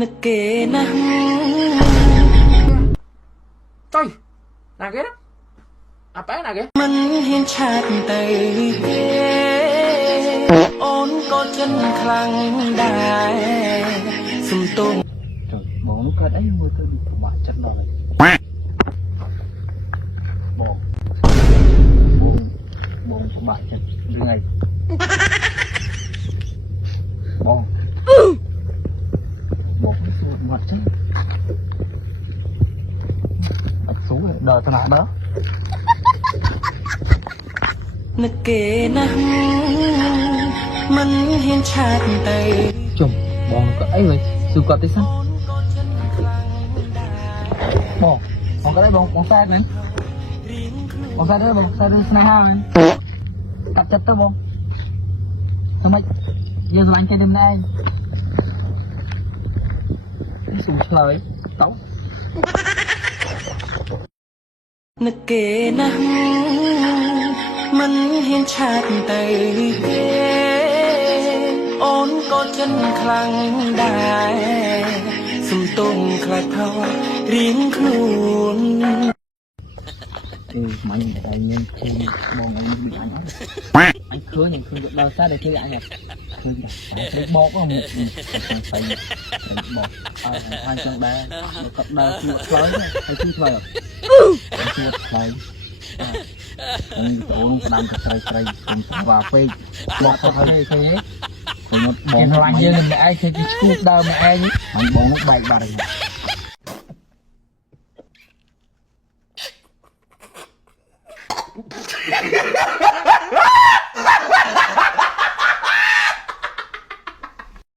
នឹកគេណាស់ចុយណាគេណាអាប៉ែណាគេមិនហ៊ានឆាតទៅគេអូនក៏ចិនខ្លាំងដែរសំទោសtrờiបងនោះកើតអីមួយទៅពិបាកចិត្តដល់ហើយបងពិបាកចិត្តរឿងអីបងសួរមាត់ចឹងអត់សួរដល់ថ្នាក់ដល់នឹកគេណាស់មិនហ៊ានឆាតទៅជុំបងគាត់អីវិញសួរគាត់ទេសិនបងគាត់អីបងសែតមែនបងសែតទេបងសែតរឿងស្នេហាមែនកាត់ចិត្តទៅបងធ្វើម៉េចយើងស្រឡាញ់គេតែម្នាក់ឯងសុំឆ្លើយតោះនឹកគេណាស់មិនហ៊ានឆាតទៅគេអូនក៏ចិនខ្លាំងដែរសំទោសខ្លាចថោរៀងខ្លួនមាញ់តែមានជើងបងអីដូចអញអត់អញឃើញយកដល់សារតែឃើញអញឃើញតែបោកមកទៅបោកអញចង់ដែរគាត់ដើរជួឆ្លើយហើយជួឆ្លើយជួឆ្លើយអូនស្ដាំទៅស្រីខ្ញុំស្វាពេកបោកទៅហើយឃើញទេខ្ញុំបងឡាញ់យើងម្នាក់ឯងឃើញឈូកដើរម្នាក់ឯងអញបងនោះបែកបាត់ហើយ